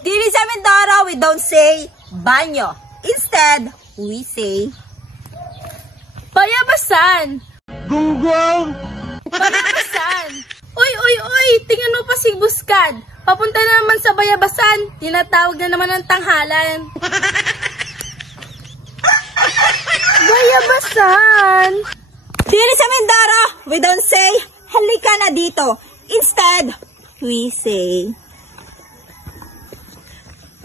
Dili sa Mindoro, we don't say banyo. Instead, we say bayabasan. Gunggong! Bayabasan. Uy, tingnan mo pa si Buskad. Papunta na naman sa bayabasan. Tinatawag na naman ng tanghalan. Bayabasan. Dili sa Mindoro, we don't say halika na dito. Instead, we say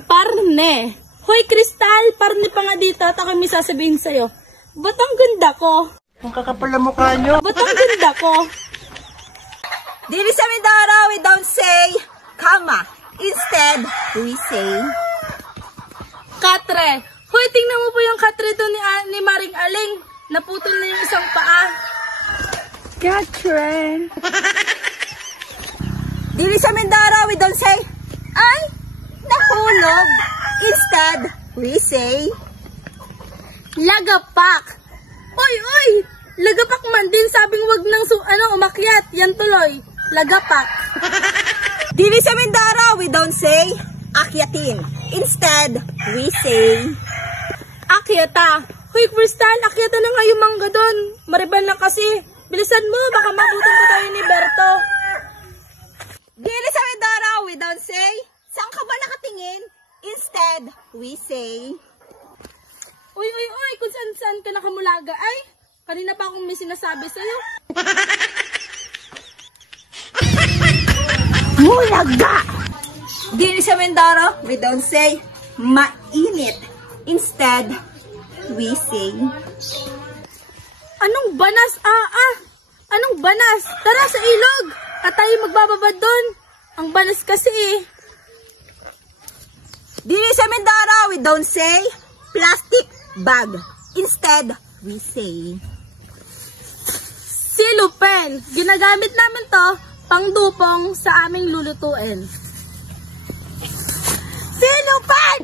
parne. Hoy, Kristal, parne pa nga dito at ako may sasabihin sa'yo. Ba't ang ganda ko? Ang kakapal na mukha nyo. Ba't ang ganda ko? Dili sa Mindoro, we don't say kama. Instead, we say Katre. Hoy, tingnan mo po yung katre doon ni Maring Aling. Naputol na yung isang paa. Katre. Dili sa Mindoro, we don't say ay, nahulog. Instead, we say Lagapak. Uy, lagapak man din. Sabing wag nang umakyat. Yan tuloy. Lagapak. Dili sa Mindoro, we don't say akyatin. Instead, we say Akyata. Hoy, Kristal, akyata na nga yung mangga doon. Maribal na kasi. Bilisan mo, baka mabutan pa tayo ni Berto. Dili sa Mindoro, we don't say saan ka ba nakatingin? Instead, we say Uy, kung saan ka nakamulaga ay. Kanina pa akong may sinasabi sa'yo. mulaga. Dili sa Mindoro, we don't say mainit. Instead, we say Anong banas? Anong banas? Tara sa ilog. At tayo magbababad doon. Ang banas kasi eh. Dili sa Mindoro, we don't say plastic bag. Instead, we say Silupen. Ginagamit namin to pangdupong sa aming lulutuin. silupan!